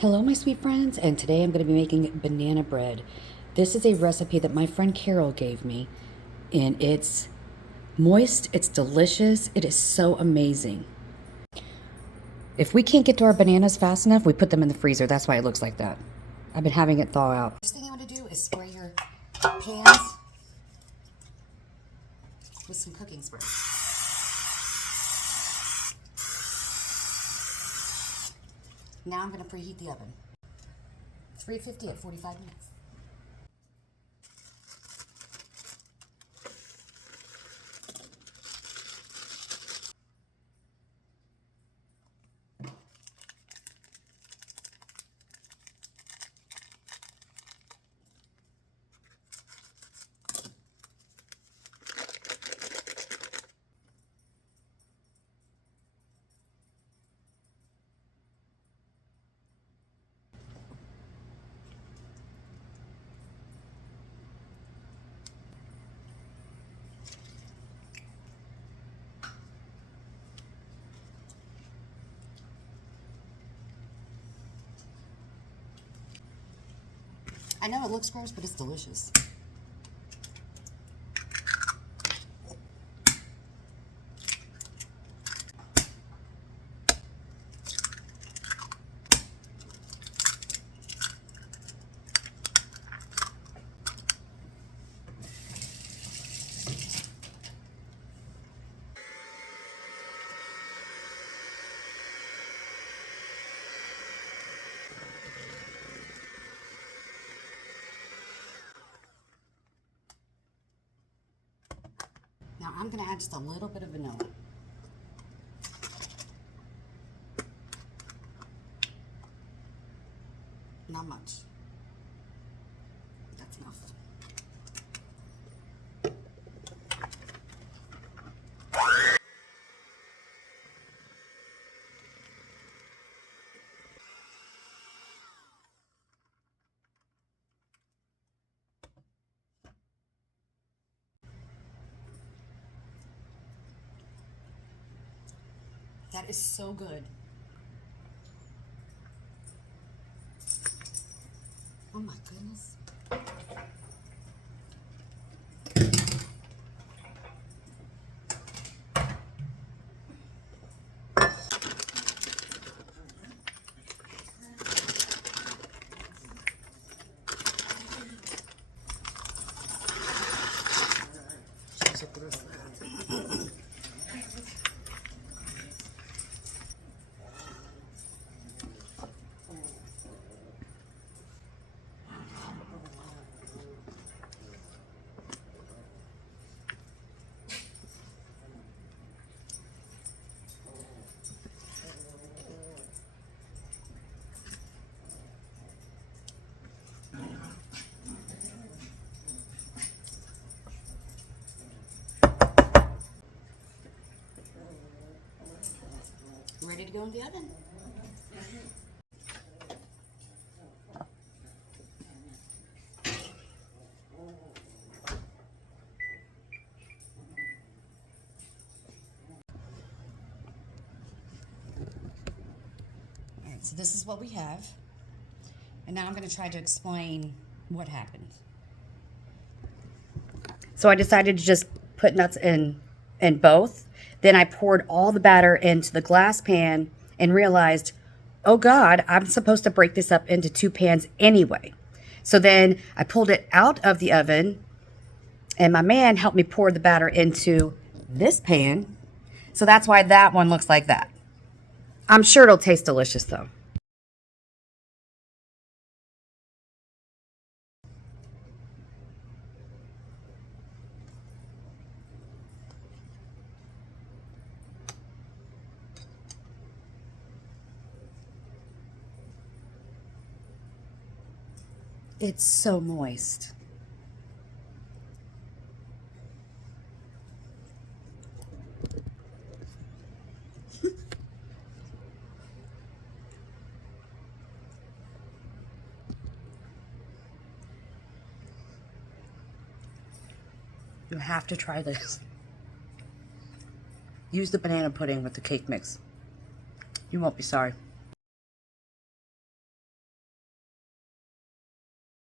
Hello, my sweet friends, and today I'm going to be making banana bread. This is a recipe that my friend Carol gave me, and it's moist, it's delicious, it is so amazing. If we can't get to our bananas fast enough, we put them in the freezer. That's why it looks like that. I've been having it thaw out. First thing you want to do is spray your pans with some cooking spray. Now I'm going to preheat the oven. 350 at 45 minutes. I know it looks gross, but it's delicious. Now I'm going to add just a little bit of vanilla. Not much. That's enough. That is so good. Oh my goodness. Ready to go in the oven. All right, so this is what we have. And now I'm going to try to explain what happened. So I decided to just put nuts in both. Then I poured all the batter into the glass pan and realized, oh God, I'm supposed to break this up into 2 pans anyway. So then I pulled it out of the oven and my man helped me pour the batter into this pan. So that's why that one looks like that. I'm sure it'll taste delicious though. It's so moist. You have to try this. Use the banana pudding with the cake mix. You won't be sorry.